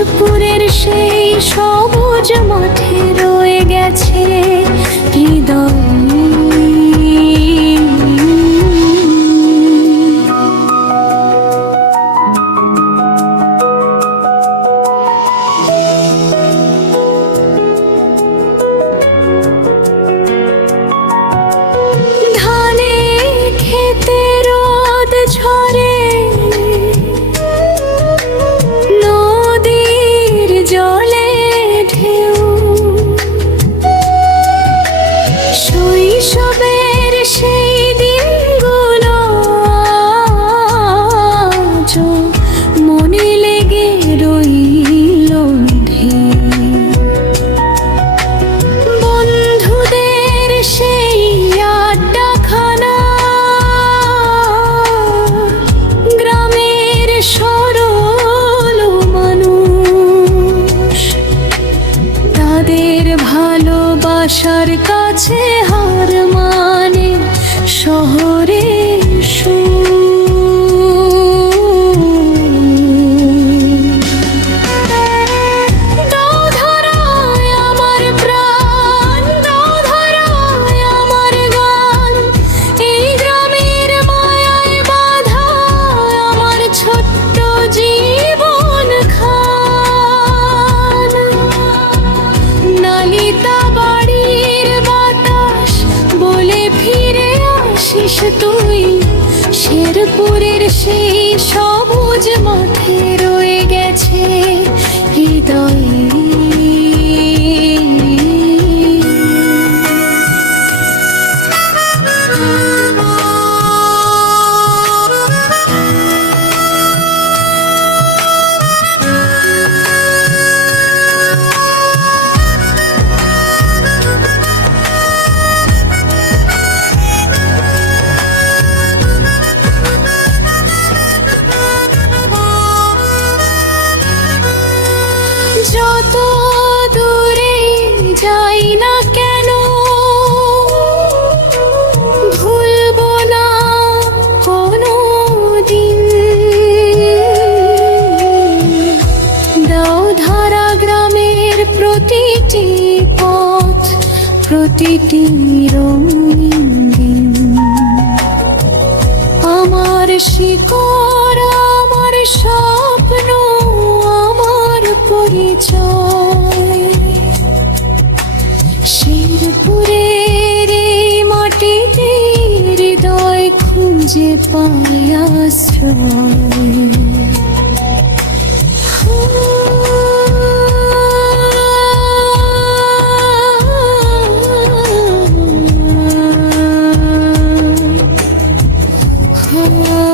শেরপুরের সেই সবুজ মাঠে রয়ে গেছে হৃদয়। শৈশবের সেই দিনগুলো মনে লেগে রইল বন্ধুদের সেই আড্ডাখানা, গ্রামের সরল মানুষ তাদের ভালোবাসার কাছে হার মানে শহরের দাও ধরায় আমার প্রাণ, দাও ধরায় আমার গান, এই গ্রামের মায়ায় বাঁধা আমার ছোট্ট জীবন খান। নালিতা বাড়ির বাতাস বলে ফিরে আসিস তুই, শেরপুরের সেই সবুজ মাঠে রয়ে গেছে হৃদয়ে। যত দূরে যাই না কেন ভুলবো না কোনো দিন, দাওধারা গ্রামের প্রতিটি পথ, প্রতিটি রঙিন দিন। আমার শিকড়, আমার স্বপ্ন, আমার পরিচয় শেরপুরের এই মাটিতে হৃদয় খুঁজে পায় আশ্রয়। Oh